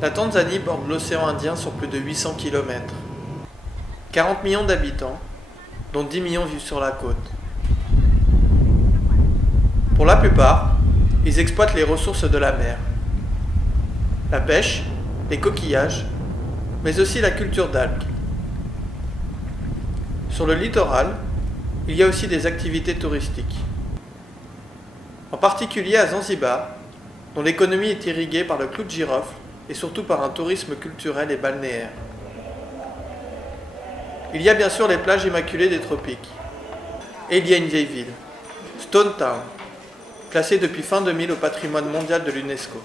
La Tanzanie borde l'océan Indien sur plus de 800 km. 40 millions d'habitants, dont 10 millions vivent sur la côte. Pour la plupart, ils exploitent les ressources de la mer. La pêche, les coquillages, mais aussi la culture d'algues. Sur le littoral, il y a aussi des activités touristiques. En particulier à Zanzibar, dont l'économie est irriguée par le clou de girofle et surtout par un tourisme culturel et balnéaire. Il y a bien sûr les plages immaculées des tropiques. Et il y a une vieille ville, Stone Town, classée depuis fin 2000 au patrimoine mondial de l'UNESCO.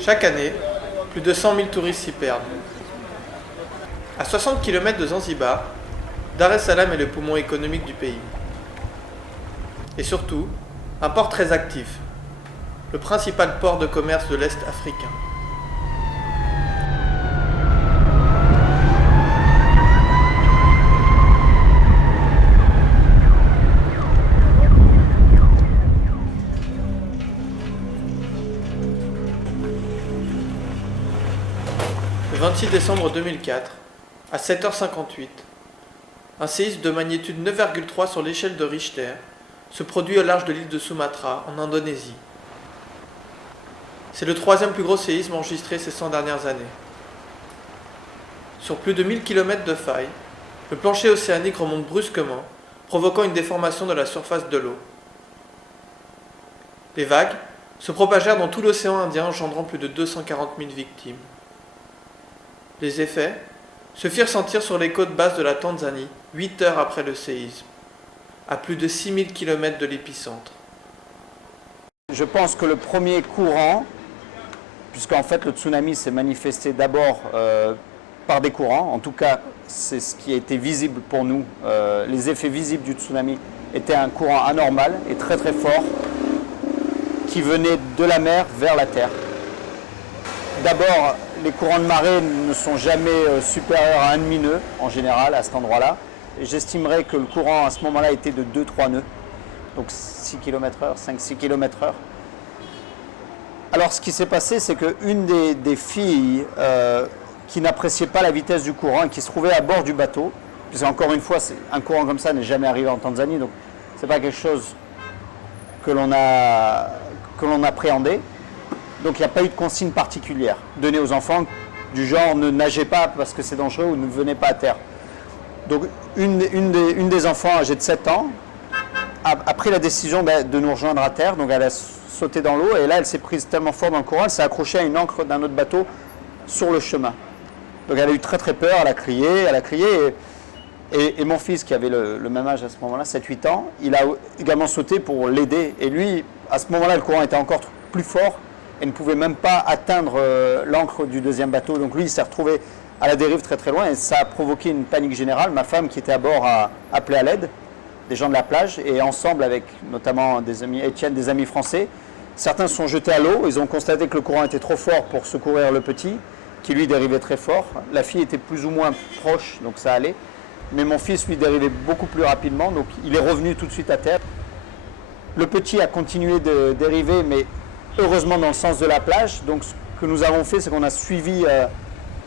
Chaque année, plus de 100 000 touristes s'y perdent. À 60 km de Zanzibar, Dar es Salaam est le poumon économique du pays. Et surtout, un port très actif, le principal port de commerce de l'Est africain. Le 26 décembre 2004, à 7h58, un séisme de magnitude 9,3 sur l'échelle de Richter se produit au large de l'île de Sumatra, en Indonésie. C'est le troisième plus gros séisme enregistré ces 100 dernières années. Sur plus de 1000 km de faille, le plancher océanique remonte brusquement, provoquant une déformation de la surface de l'eau. Les vagues se propagèrent dans tout l'océan Indien, engendrant plus de 240 000 victimes. Les effets se firent sentir sur les côtes basses de la Tanzanie 8 heures après le séisme, à plus de 6000 km de l'épicentre. Je pense que le premier courant, puisqu'en fait le tsunami s'est manifesté d'abord par des courants, en tout cas c'est ce qui a été visible pour nous, les effets visibles du tsunami étaient un courant anormal et très très fort qui venait de la mer vers la terre. D'abord, les courants de marée ne sont jamais supérieurs à 1,5 nœud en général à cet endroit-là. J'estimerais que le courant à ce moment-là était de 2-3 nœuds, donc 6 km/h, 5-6 km/h. Alors ce qui s'est passé, c'est qu'une des filles qui n'appréciait pas la vitesse du courant et qui se trouvait à bord du bateau, puisque encore une fois, un courant comme ça n'est jamais arrivé en Tanzanie, donc ce n'est pas quelque chose que l'on appréhendait. Donc il n'y a pas eu de consigne particulière donnée aux enfants du genre ne nagez pas parce que c'est dangereux ou ne venez pas à terre. Donc une des enfants âgée de 7 ans a pris la décision de nous rejoindre à terre, donc elle a sauté dans l'eau et là elle s'est prise tellement fort dans le courant, elle s'est accrochée à une ancre d'un autre bateau sur le chemin. Donc elle a eu très très peur, elle a crié et mon fils qui avait le même âge à ce moment-là, 7-8 ans, il a également sauté pour l'aider et lui, à ce moment-là le courant était encore plus fort et ne pouvait même pas atteindre l'ancre du deuxième bateau. Donc lui, il s'est retrouvé à la dérive très très loin et ça a provoqué une panique générale. Ma femme qui était à bord a appelé à l'aide des gens de la plage et ensemble avec notamment des amis, Étienne, des amis français, certains se sont jetés à l'eau. Ils ont constaté que le courant était trop fort pour secourir le petit, qui lui dérivait très fort. La fille était plus ou moins proche, donc ça allait. Mais mon fils lui dérivait beaucoup plus rapidement, donc il est revenu tout de suite à terre. Le petit a continué de dériver, mais heureusement dans le sens de la plage. Donc ce que nous avons fait, c'est qu'on a suivi,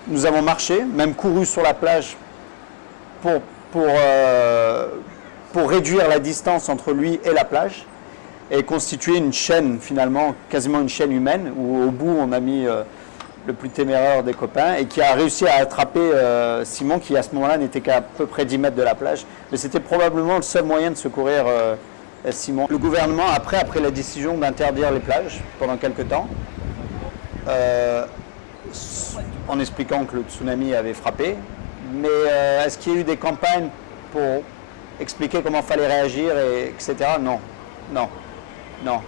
nous avons marché, même couru sur la plage pour réduire la distance entre lui et la plage et constituer une chaîne finalement, quasiment une chaîne humaine, où au bout on a mis le plus téméraire des copains et qui a réussi à attraper Simon qui à ce moment-là n'était qu'à peu près 10 mètres de la plage. Mais c'était probablement le seul moyen de secourir Simon. Le gouvernement, après la décision d'interdire les plages pendant quelques temps, en expliquant que le tsunami avait frappé, mais est-ce qu'il y a eu des campagnes pour expliquer comment il fallait réagir, etc. Non, non, non.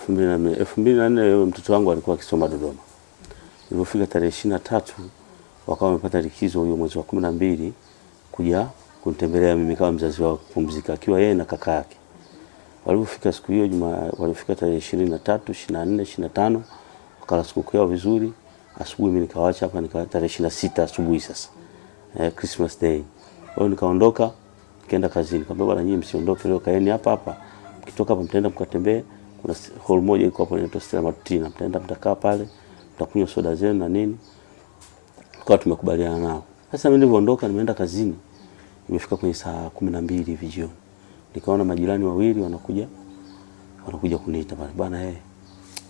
elfu mbili na nne mtoto wangu alikuwa akisoma Dodoma. Ilipofika tarehe 23 wakawa wamepata likizo hiyo mwezi wa 12 kuja kunitembelea mimi kama mzazi wao kupumzika, akiwa yeye na kaka yake. Walipofika siku hiyo walifika tarehe 23, 24, 25 wakala siku yao vizuri. Asubuhi mimi nikawaacha hapa, tarehe 26 asubuhi sasa. Christmas Day. Kwa hiyo nikaondoka nikaenda kazini. Nikamwambia bwana, nyinyi msiondoke leo, kaeni hapa hapa. Mkitoka hapa mtaenda mkatembee. Kuna hall moja iko hapo inaitwa Stella Martina. Mtaenda mtakaa pale, mtakunywa soda zenu na nini. Kwa tumekubaliana nao. Sasa mimi nilipoondoka nimeenda kazini. Nimefika kwenye saa 12 hivi jioni. Nikaona majirani wawili wanakuja kuniita pale. Bwana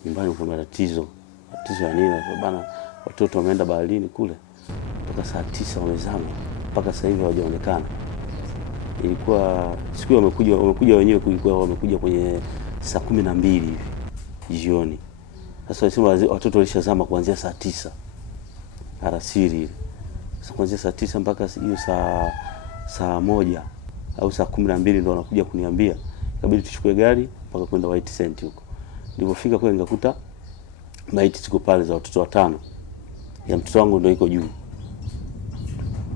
nyumbani kuna tatizo. Tatizo ya nini? Bwana, watoto wameenda baharini kule. Toka saa 9 wamezama mpaka sasa hivi hawajaonekana. Ilikuwa siku wamekuja wenyewe, kulikuwa wamekuja kwenye saa 12 hivi jioni. Sasa wasema watoto walishazama kuanzia saa 9 alasiri. Sasa kuanzia saa 9 mpaka hiyo saa 1 au saa 12 ndio wanakuja kuniambia ikabidi tuchukue gari mpaka kwenda White Cent huko. Nilipofika kule nikakuta maiti ziko pale za watoto 5. Ya mtoto wangu ndio iko juu.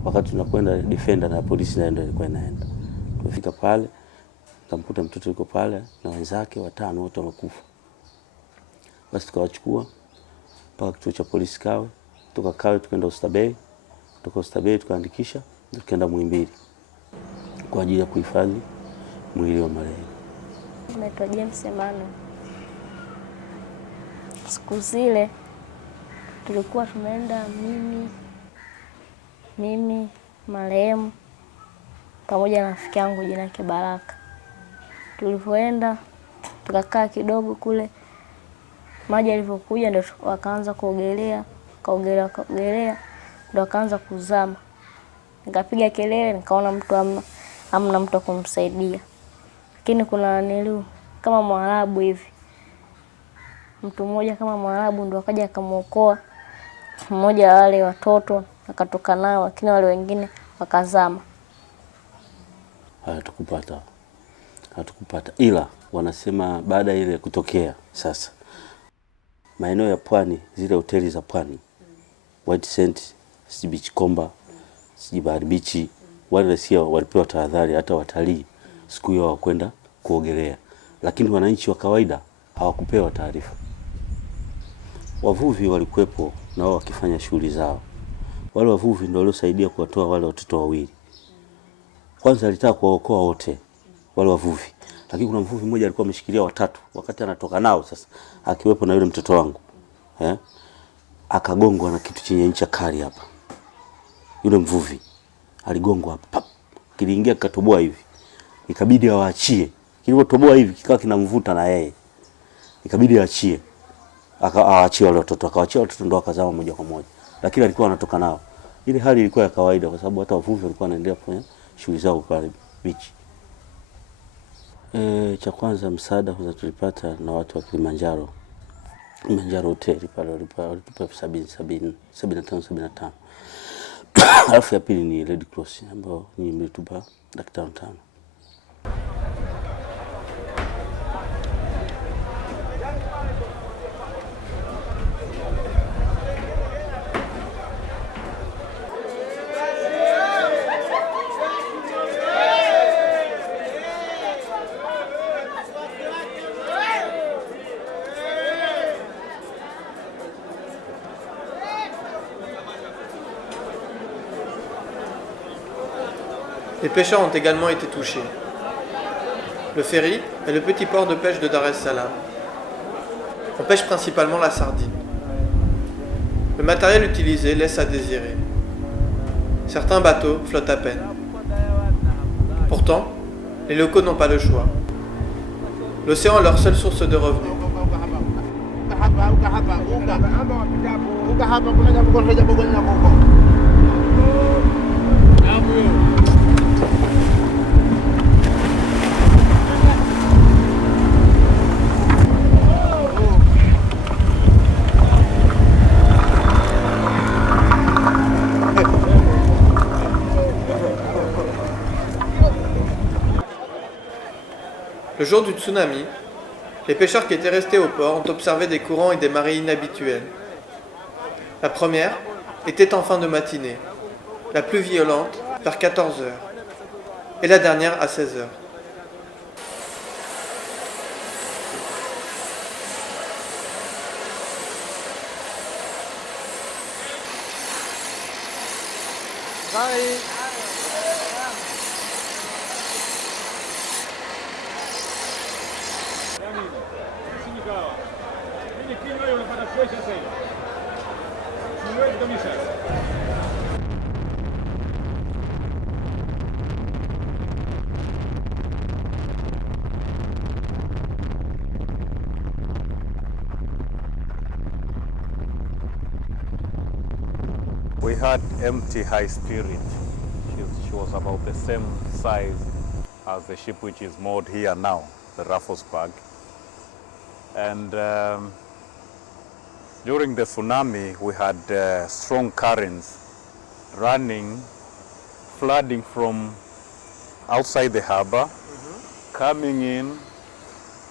Wakati tunakwenda defender na polisi ndio ilikuwa inaenda. Tumefika pale nikamkuta mtoto yuko pale na wenzake 5 wote wamekufa. Basi tukawachukua mpaka kituo cha polisi Kawe. Kutoka Kawe tukaenda Oysterbay. Kutoka Oysterbay tukaandikisha tukaenda Muhimbili kwa ajili ya kuhifadhi mwili wa marehemu. Naitwa James Emmanuel. Siku zile tulikuwa tumeenda mimi marehemu pamoja na rafiki yangu jina yake Baraka. Tulipoenda tukakaa kidogo kule, maji yalipokuja ndio wakaanza kuogelea, kaogelea ndio wakaanza kuzama. Nikapiga kelele, nikaona mtu hamna mtu kumsaidia. Lakini kuna kama Mwarabu hivi. Mtu mmoja kama Mwarabu ndio akaja akamuokoa mmoja wa wale watoto, akatoka nao, lakini wale wengine wakazama. Hatukupata. Ila wanasema baada ile kutokea sasa maeneo ya pwani, zile hoteli za pwani, White Cent, Beach Comba, Bahari Beach, wale sio walipewa tahadhari, hata watalii siku hiyo wakwenda kuogelea. Lakini wananchi wa kawaida hawakupewa taarifa. Wavuvi walikuwepo na wao wakifanya shughuli zao. Wale wavuvi ndio waliosaidia kuwatoa wale watoto wawili. Kwanza alitaka kuwaokoa wote wale wavuvi. Lakini kuna mvuvi mmoja alikuwa ameshikilia 3 wakati anatoka nao sasa, akiwepo na yule mtoto wangu. Akagongwa na kitu chenye ncha kali hapa. Yule mvuvi aligongwa hapa. Kiliingia kikatoboa hivi. Ikabidi awaachie. Kilipotoboa hivi kikawa kinamvuta na yeye. Ikabidi aachie. Akawaachia wale watoto, akawaachia watoto ndio akazama moja kwa moja. Lakini alikuwa anatoka nao. Ile hali ilikuwa ya kawaida kwa sababu hata wavuvi walikuwa wanaendelea kufanya shughuli zao pale beach. Cha kwanza msaada kwanza tulipata na watu wa Kilimanjaro. Kilimanjaro hoteli pale walitupa 75. Alafu ya pili ni Red Cross ambao ni mlitupa daktari 5. Les pêcheurs ont également été touchés. Le ferry est le petit port de pêche de Dar es Salaam. On pêche principalement la sardine. Le matériel utilisé laisse à désirer. Certains bateaux flottent à peine. Pourtant, les locaux n'ont pas le choix. L'océan est leur seule source de revenus. Le jour du tsunami, les pêcheurs qui étaient restés au port ont observé des courants et des marées inhabituels. La première était en fin de matinée, la plus violente vers 14 heures et la dernière à 16 heures. We had empty High Spirit. She was about the same size as the ship which is moored here now, the Rafflesburg. And during the tsunami, we had strong currents running, flooding from outside the harbor, coming in,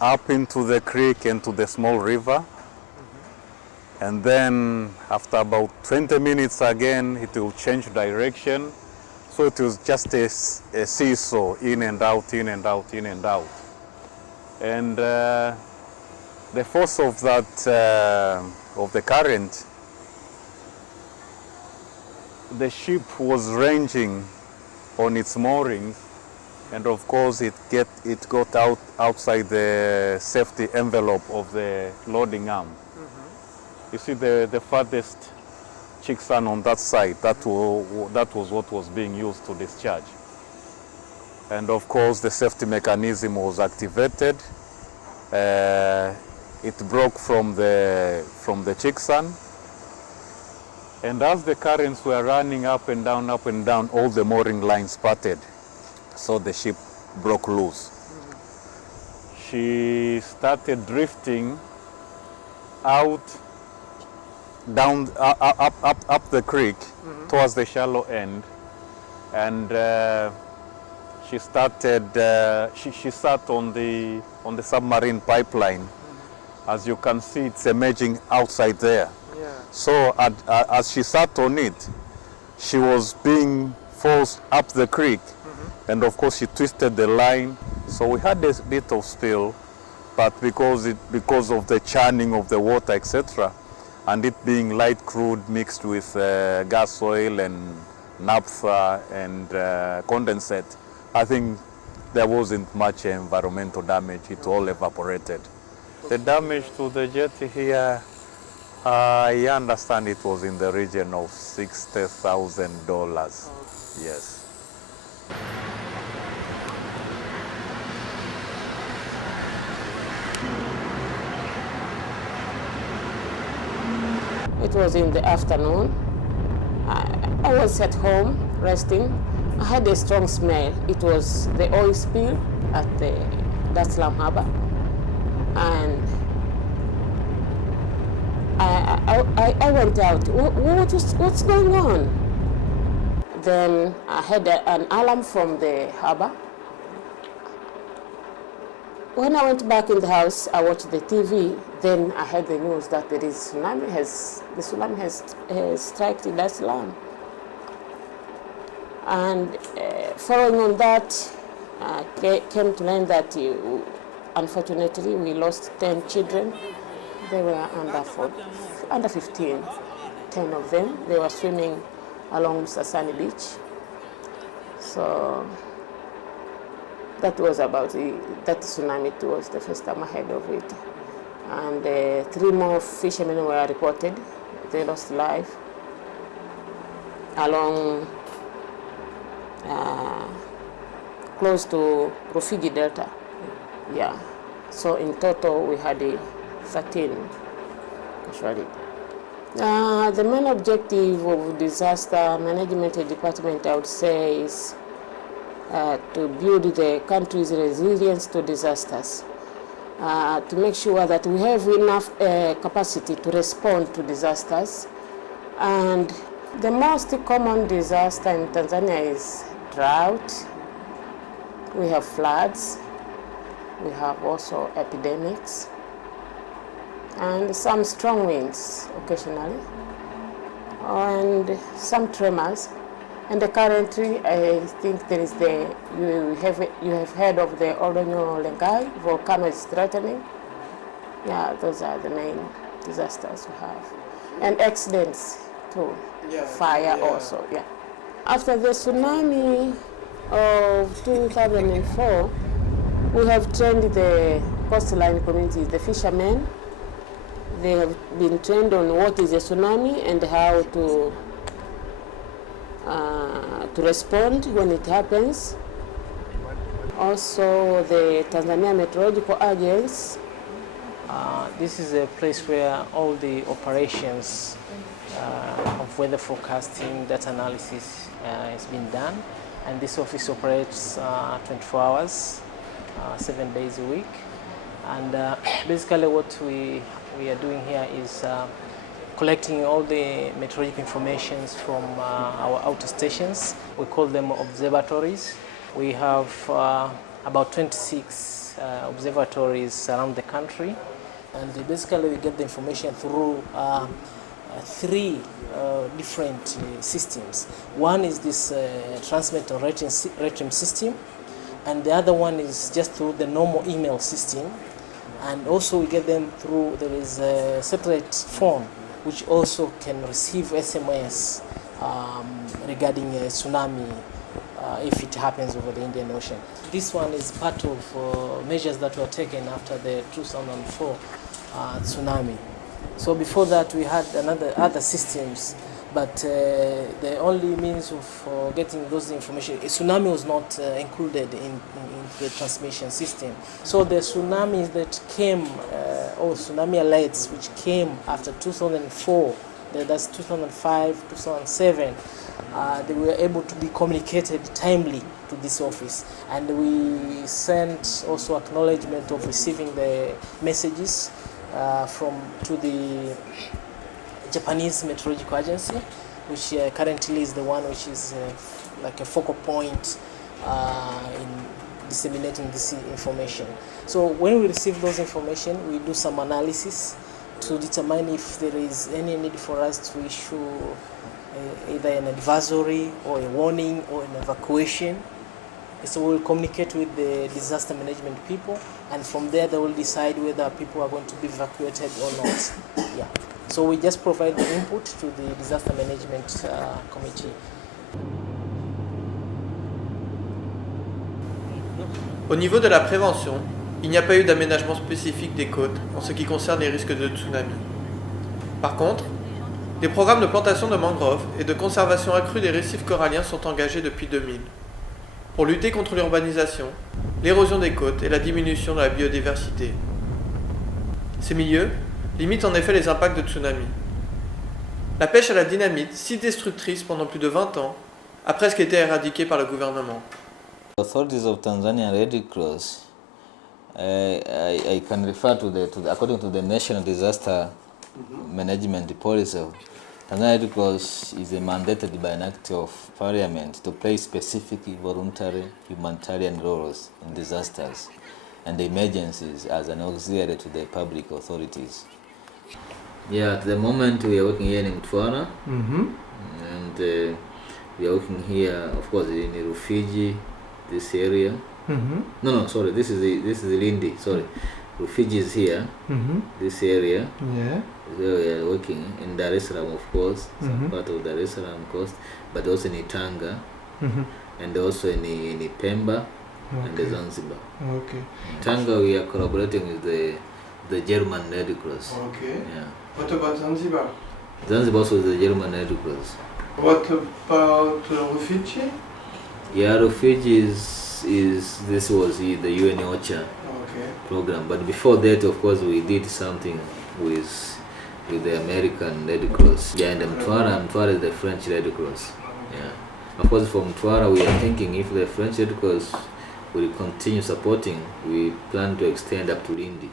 up into the creek and to the small river. And then after about 20 minutes again, it will change direction. So it was just a seesaw, in and out, in and out, in and out. And the force of that, of the current, the ship was ranging on its moorings, and of course it got outside the safety envelope of the loading arm. You see the farthest Chickson on that side, that was what was being used to discharge. And of course the safety mechanism was activated. It broke from the Chickson. And as the currents were running up and down, all the mooring lines parted. So the ship broke loose. She started drifting out, down, up the creek towards the shallow end, and she started. She sat on the submarine pipeline. As you can see, it's emerging outside there. Yeah. So as she sat on it, she was being forced up the creek, and of course she twisted the line. So we had a bit of spill, but because of the churning of the water, etc., and it being light crude mixed with gas oil and naphtha and condensate, I think there wasn't much environmental damage. It all evaporated. The damage to the jetty here, I understand it was in the region of $60,000. Yes. It was in the afternoon. I was at home resting. I had a strong smell. It was the oil spill at the Dar es Salaam Harbor. And I went out. What's going on? Then I had an alarm from the harbor. When I went back in the house, I watched the TV. Then I heard the news that the tsunami has struck Dar es Salaam. And following on that, I came to learn that unfortunately we lost 10 children. They were under 15, 10 of them. They were swimming along Msasani Beach. So that was about that tsunami. It was the first time I heard of it. And 3 more fishermen were reported. They lost life along close to Rufiji Delta. Yeah. So in total we had 13 casualties. The main objective of disaster management department, I would say, is to build the country's resilience to disasters, to make sure that we have enough capacity to respond to disasters. And the most common disaster in Tanzania is drought. We have floods. We have also epidemics and some strong winds occasionally. and some tremors. And currently, I think there is you have heard of the Oronyo Lengai volcano is threatening. Yeah, those are the main disasters we have. And accidents too, fire also, yeah. After the tsunami of 2004, we have trained the coastline communities, the fishermen. They have been trained on what is a tsunami and how to respond when it happens. Also, the Tanzania Meteorological Agency. This is a place where all the operations of weather forecasting, data analysis is being done, and this office operates 24 hours, 7 days a week. And basically what we are doing here is collecting all the meteorological information from our outer stations. We call them observatories. We have about 26 observatories around the country, and basically we get the information through three different systems. One is this transmitter rating system, and the other one is just through the normal email system. And also we get them through, there is a satellite phone which also can receive SMS regarding a tsunami if it happens over the Indian Ocean. This one is part of measures that were taken after the 2004 tsunami. So before that we had other systems, but the only means of getting those information, a tsunami was not included in the transmission system. So the tsunamis that came, or tsunami alerts which came after 2004, that's 2005, 2007, they were able to be communicated timely to this office. And we sent also acknowledgement of receiving the messages to the Japanese Meteorological Agency, which currently is the one which is like a focal point in disseminating this information. So when we receive those information, we do some analysis to determine if there is any need for us to issue either an advisory or a warning or an evacuation. So we'll communicate with the disaster management people, and from there they will decide whether people are going to be evacuated or not. Yeah. So we just provide the input to the disaster management committee. Au niveau de la prévention, il n'y a pas eu d'aménagement spécifique des côtes en ce qui concerne les risques de tsunami. Par contre, des programmes de plantation de mangroves et de conservation accrue des récifs coralliens sont engagés depuis 2000 pour lutter contre l'urbanisation, l'érosion des côtes et la diminution de la biodiversité. Ces milieux limitent en effet les impacts de tsunami. La pêche à la dynamite, si destructrice pendant plus de 20 ans, a presque été éradiquée par le gouvernement. Authorities of Tanzania Red Cross, I can refer to according to the National Disaster Management Policy. Tanzania Red Cross is mandated by an act of parliament to play specific voluntary humanitarian roles in disasters and emergencies as an auxiliary to the public authorities. Yeah, at the moment we are working here in Mtwara, and we are working here, of course, in Rufiji, this area. No, sorry, this is the Lindi. Sorry, Rufiji is here, this area. Yeah. Where we are working in Dar es Salaam, of course, some part of Dar es Salaam coast, but also in Tanga, and also in Pemba, and the Zanzibar. Okay. Tanga, we are collaborating with the German Red Cross. Okay. Yeah. What about Zanzibar? Zanzibar also is the German Red Cross. What about Rufiji? Yeah, refugees this was the UN OCHA program, but before that, of course, we did something with the American Red Cross. Yeah, and Mtwara is the French Red Cross. Yeah, of course, from Mtwara we are thinking if the French Red Cross will continue supporting, we plan to extend up to Lindi.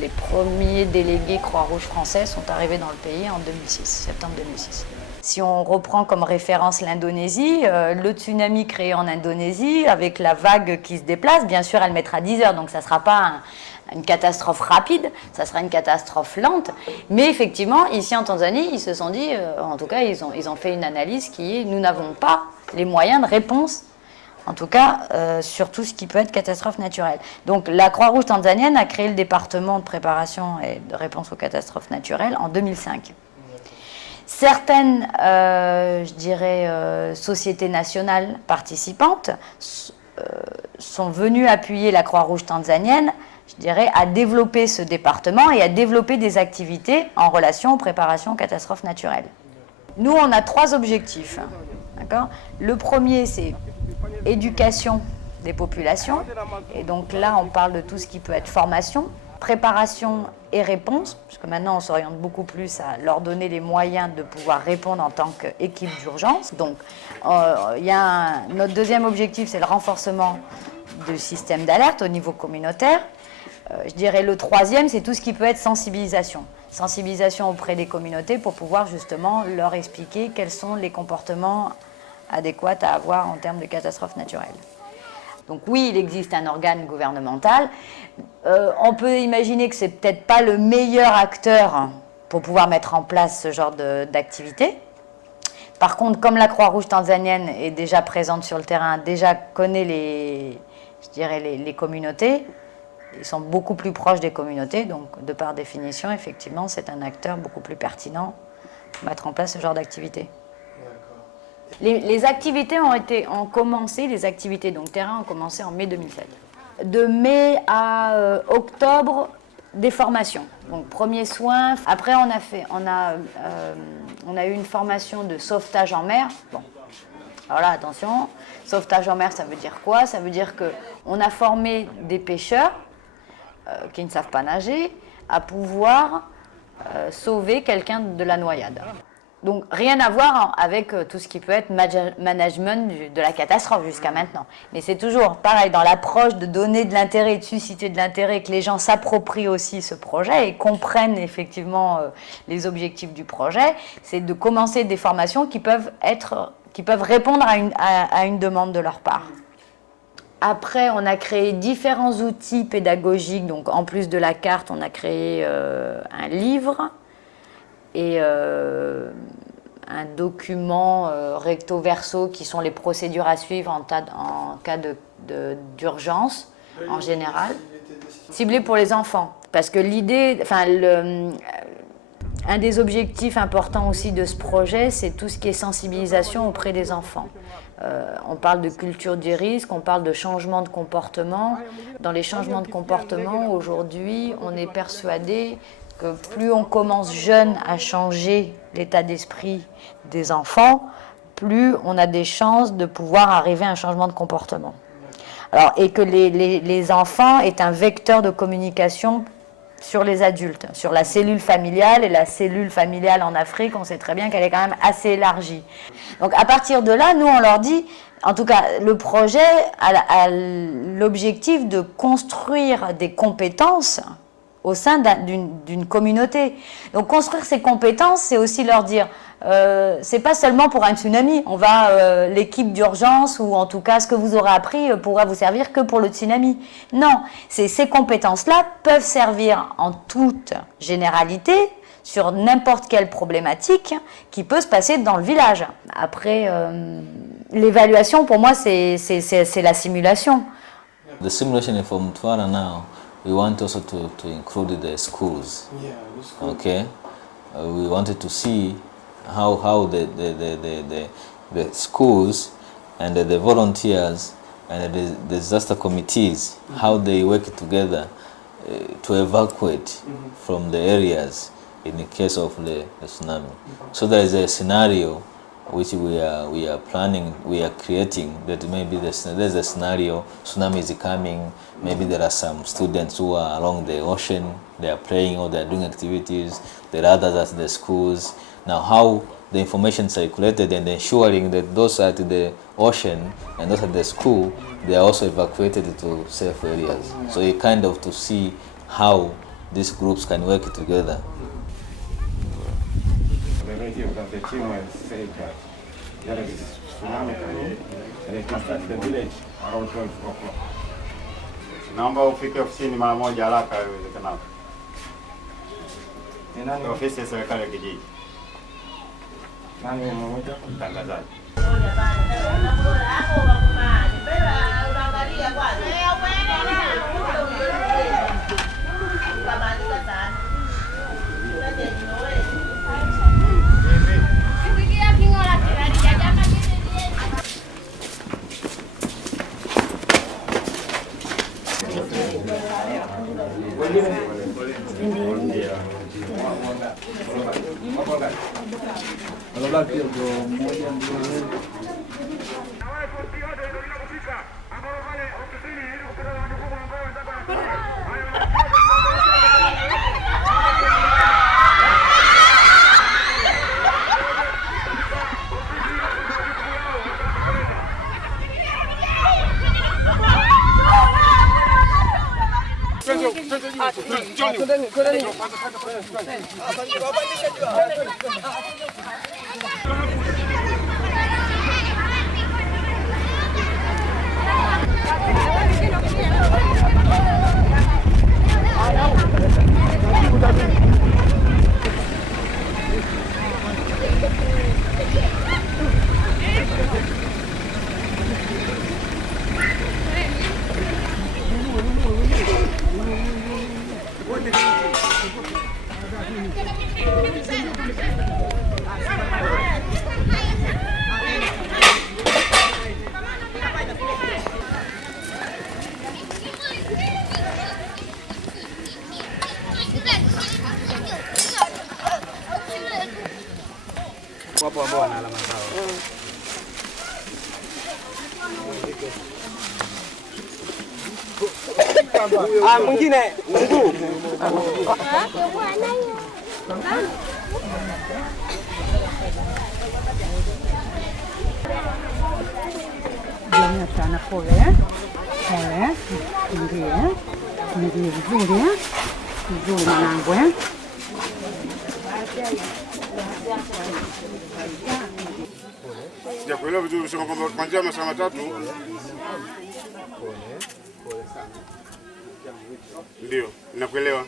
Les premiers délégués Croix-Rouge français sont arrivés dans le pays en 2006, septembre 2006. Si on reprend comme référence l'Indonésie, le tsunami créé en Indonésie, avec la vague qui se déplace, bien sûr elle mettra 10 heures, donc ça ne sera pas une catastrophe rapide, ça sera une catastrophe lente. Mais effectivement, ici en Tanzanie, ils se sont dit, en tout cas ils ont fait une analyse qui est, nous n'avons pas les moyens de réponse, en tout cas sur tout ce qui peut être catastrophe naturelle. Donc la Croix-Rouge tanzanienne a créé le département de préparation et de réponse aux catastrophes naturelles en 2005. Certaines, je dirais, sociétés nationales participantes sont venues appuyer la Croix-Rouge tanzanienne, je dirais, à développer ce département et à développer des activités en relation aux préparations aux catastrophes naturelles. Nous, on a 3 objectifs. D'accord ? Le premier, c'est éducation des populations. Et donc là, on parle de tout ce qui peut être formation, préparation et réponse, puisque maintenant on s'oriente beaucoup plus à leur donner les moyens de pouvoir répondre en tant qu'équipe d'urgence. Donc notre deuxième objectif, c'est le renforcement du système d'alerte au niveau communautaire. Je dirais le troisième, c'est tout ce qui peut être sensibilisation. Sensibilisation auprès des communautés pour pouvoir justement leur expliquer quels sont les comportements adéquats à avoir en termes de catastrophes naturelles. Donc oui, il existe un organe gouvernemental. On peut imaginer que ce n'est peut-être pas le meilleur acteur pour pouvoir mettre en place ce genre d'activité. Par contre, comme la Croix-Rouge tanzanienne est déjà présente sur le terrain, déjà connaît les communautés, ils sont beaucoup plus proches des communautés, donc de par définition, effectivement, c'est un acteur beaucoup plus pertinent pour mettre en place ce genre d'activité. Les activités ont commencé, les activités donc terrain ont commencé en mai 2007. De mai à octobre, des formations. Donc premiers soins. Après on a eu une formation de sauvetage en mer. Bon, alors là attention, sauvetage en mer ça veut dire quoi? Ça veut dire qu'on a formé des pêcheurs qui ne savent pas nager à pouvoir sauver quelqu'un de la noyade. Donc rien à voir avec tout ce qui peut être management de la catastrophe jusqu'à maintenant. Mais c'est toujours pareil, dans l'approche de donner de l'intérêt, de susciter de l'intérêt, que les gens s'approprient aussi ce projet et comprennent effectivement les objectifs du projet, c'est de commencer des formations qui peuvent répondre à une demande de leur part. Après, on a créé différents outils pédagogiques. Donc en plus de la carte, on a créé un livre et un document recto verso qui sont les procédures à suivre en cas d'urgence en général, ciblé pour les enfants. Parce que un des objectifs importants aussi de ce projet, c'est tout ce qui est sensibilisation auprès des enfants. On parle de culture du risque, on parle de changement de comportement. Dans les changements de comportement, aujourd'hui, on est persuadé que plus on commence jeune à changer l'état d'esprit des enfants, plus on a des chances de pouvoir arriver à un changement de comportement. Alors, et que les enfants est un vecteur de communication sur les adultes, sur la cellule familiale. Et la cellule familiale en Afrique, on sait très bien qu'elle est quand même assez élargie. Donc à partir de là, nous on leur dit, en tout cas le projet a l'objectif de construire des compétences au sein d'une communauté. Donc construire ces compétences, c'est aussi leur dire, c'est pas seulement pour un tsunami, l'équipe d'urgence ou en tout cas ce que vous aurez appris pourra vous servir que pour le tsunami. Non, ces compétences-là peuvent servir en toute généralité sur n'importe quelle problématique qui peut se passer dans le village. Après, l'évaluation pour moi c'est la simulation. The simulation from Twara now, we want also to include the schools. Yeah, the school. Okay, we wanted to see how the schools and the volunteers and the disaster committees, how they work together to evacuate from the areas in the case of the tsunami. So there is a scenario which we are planning, we are creating, that maybe there's a scenario, tsunami is coming, maybe there are some students who are along the ocean, they are playing or they are doing activities, there are others at the schools. Now how the information circulated and ensuring that those at the ocean and those at the school, they are also evacuated to safe areas. So you kind of to see how these groups can work together. hiyo kazi ya timu ya serikali. There is tsunami coming and it must touch the village around 12 o'clock. Naomba ufike ofisini mara moja haraka iwezekanavyo. Ni nani? Ofisi ya serikali ya kijiji. Nani mmoja? Mtangazaji. Wapo ambao wana alama zao. Mwingine mguu. Jamii sana pole. Pole. Ndio vizuri. Vizuri mwanangu. Sijakuelewa vizuri, unasema kwamba kuanzia masaa matatu. Ndio, ninakuelewa.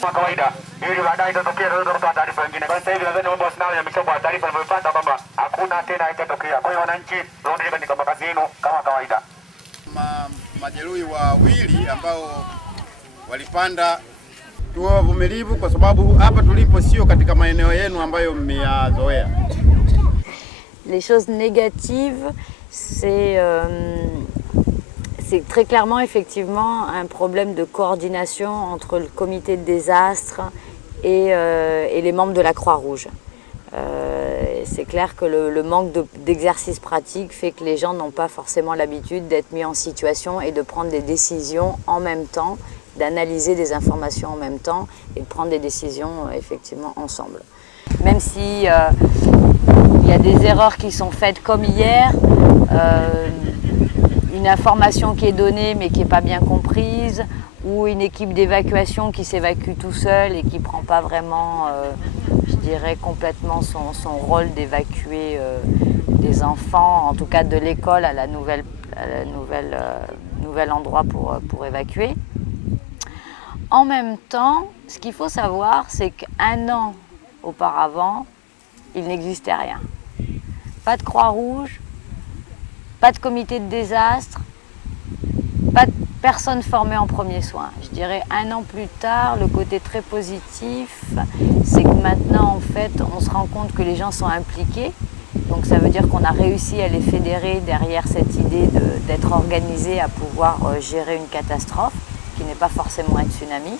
Kwa kawaida ili baadaye itatokea tunaweza kutoa taarifa nyingine. Kwa sasa hivi nadhani mambo sinao yameshakuwa taarifa nimepata kwamba hakuna tena itatokea. Kwa hiyo wananchi rudi katika makazi yenu kama kawaida. Majeruhi wawili ambao walipanda, tuwe wavumilivu kwa sababu hapa tulipo sio katika maeneo yenu ambayo mmeyazoea. Les choses négatives, c'est très clairement effectivement un problème de coordination entre le comité de désastre et les membres de la Croix-Rouge. C'est clair que le manque d'exercice pratique fait que les gens n'ont pas forcément l'habitude d'être mis en situation et de prendre des décisions en même temps, d'analyser des informations en même temps et de prendre des décisions effectivement ensemble. Même si il y a des erreurs qui sont faites comme hier, une information qui est donnée mais qui n'est pas bien comprise, ou une équipe d'évacuation qui s'évacue tout seul et qui ne prend pas vraiment, je dirais, complètement son rôle d'évacuer des enfants, en tout cas de l'école à la nouvel endroit pour évacuer. En même temps, ce qu'il faut savoir, c'est qu'un an auparavant, il n'existait rien. Pas de Croix-Rouge, pas de comité de désastre, pas de personne formée en premiers soins. Je dirais 1 an plus tard, le côté très positif, c'est que maintenant, en fait, on se rend compte que les gens sont impliqués. Donc ça veut dire qu'on a réussi à les fédérer derrière cette idée d'être organisés à pouvoir gérer une catastrophe, qui n'est pas forcément un tsunami.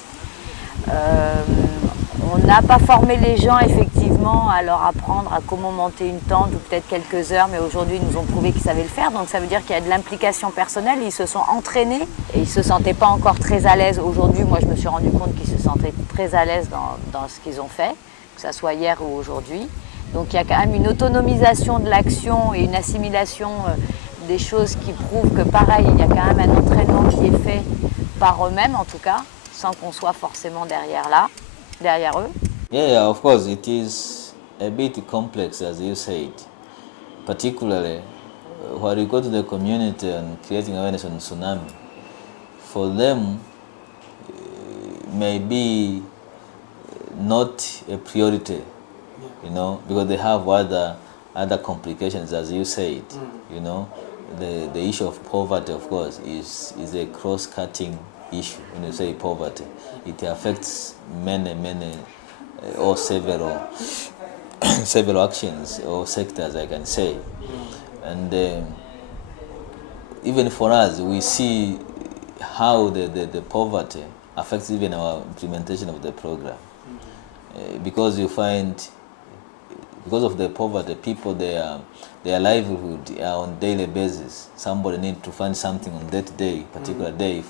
On n'a pas formé les gens effectivement à leur apprendre à comment monter une tente ou peut-être quelques heures, mais aujourd'hui ils nous ont prouvé qu'ils savaient le faire. Donc ça veut dire qu'il y a de l'implication personnelle, ils se sont entraînés et ils ne se sentaient pas encore très à l'aise. Aujourd'hui, moi je me suis rendu compte qu'ils se sentaient très à l'aise dans ce qu'ils ont fait, que ce soit hier ou aujourd'hui. Donc il y a quand même une autonomisation de l'action et une assimilation des choses qui prouvent que pareil, il y a quand même un entraînement qui est fait par eux-mêmes en tout cas, sans qu'on soit forcément derrière eux. Yeah, of course, it is a bit complex, as you said, particularly when you go to the community and creating awareness on tsunami. For them, maybe not a priority, you know, because they have other complications, as you said. You know, the issue of poverty, of course, is a cross-cutting issue. When you say poverty, it affects many or several actions or sectors, I can say. And even for us, we see how the poverty affects even our implementation of the program. Because you find, because of the poverty, people, their livelihood are on daily basis. Somebody needs to find something on that day, particular day,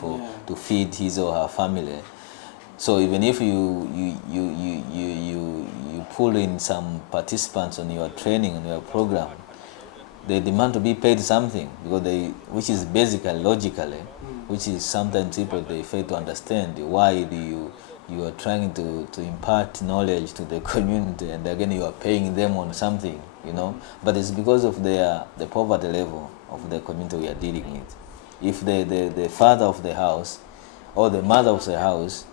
to feed his or her family. So even if you pull in some participants on your training, on your program, they demand to be paid something, because which is basically, logically, which is sometimes people they fail to understand. Why you are trying to impart knowledge to the community, and again you are paying them on something, you know. But it's because of the poverty level of the community we are dealing with. If the father of the house or the mother of the house,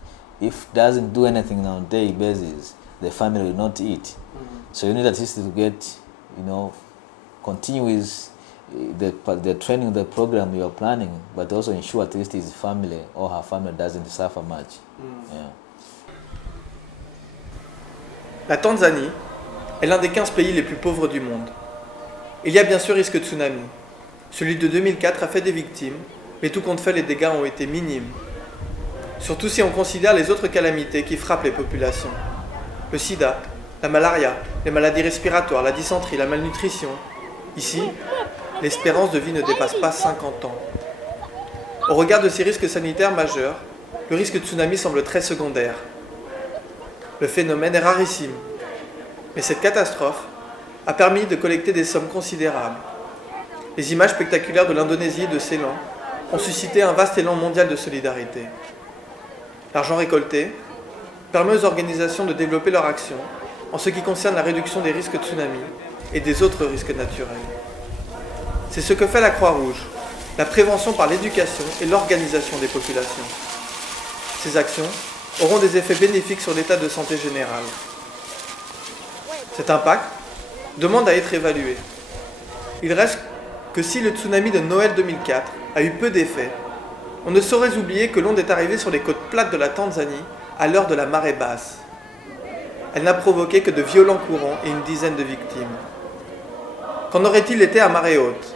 if doesn't do anything on a daily basis, the family will not eat. So you need at least to get, you know, continue with the training, the program you are planning, but also ensure at least his family or her family doesn't suffer much. Yeah. La Tanzanie est l'un des 15 pays les plus pauvres du monde. Il y a bien sûr risque de tsunami. Celui de 2004 a fait des victimes, mais tout compte fait, les dégâts ont été minimes. Surtout si on considère les autres calamités qui frappent les populations. Le sida, la malaria, les maladies respiratoires, la dysenterie, la malnutrition. Ici, l'espérance de vie ne dépasse pas 50 ans. Au regard de ces risques sanitaires majeurs, le risque de tsunami semble très secondaire. Le phénomène est rarissime, mais cette catastrophe a permis de collecter des sommes considérables. Les images spectaculaires de l'Indonésie et de Ceylan ont suscité un vaste élan mondial de solidarité. L'argent récolté permet aux organisations de développer leur action en ce qui concerne la réduction des risques de tsunami et des autres risques naturels. C'est ce que fait la Croix-Rouge, la prévention par l'éducation et l'organisation des populations. Ces actions auront des effets bénéfiques sur l'état de santé général. Cet impact demande à être évalué. Il reste que si le tsunami de Noël 2004 a eu peu d'effets, on ne saurait oublier que l'onde est arrivée sur les côtes plates de la Tanzanie à l'heure de la marée basse. Elle n'a provoqué que de violents courants et une dizaine de victimes. Qu'en aurait-il été à marée haute?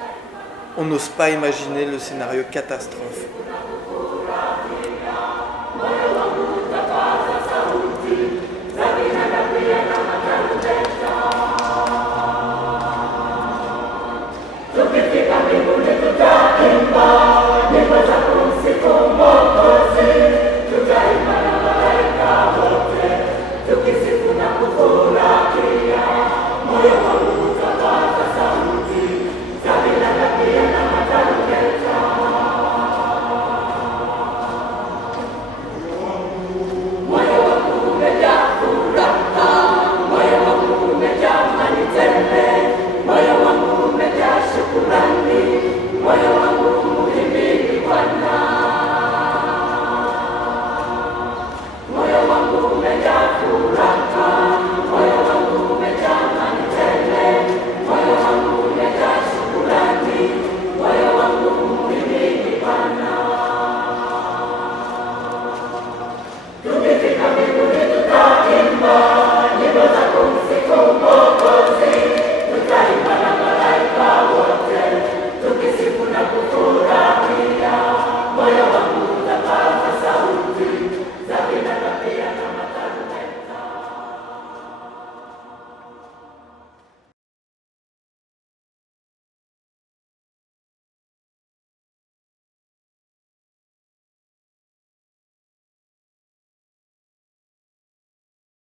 On n'ose pas imaginer le scénario catastrophe. Moyo wangu umejaa furaha.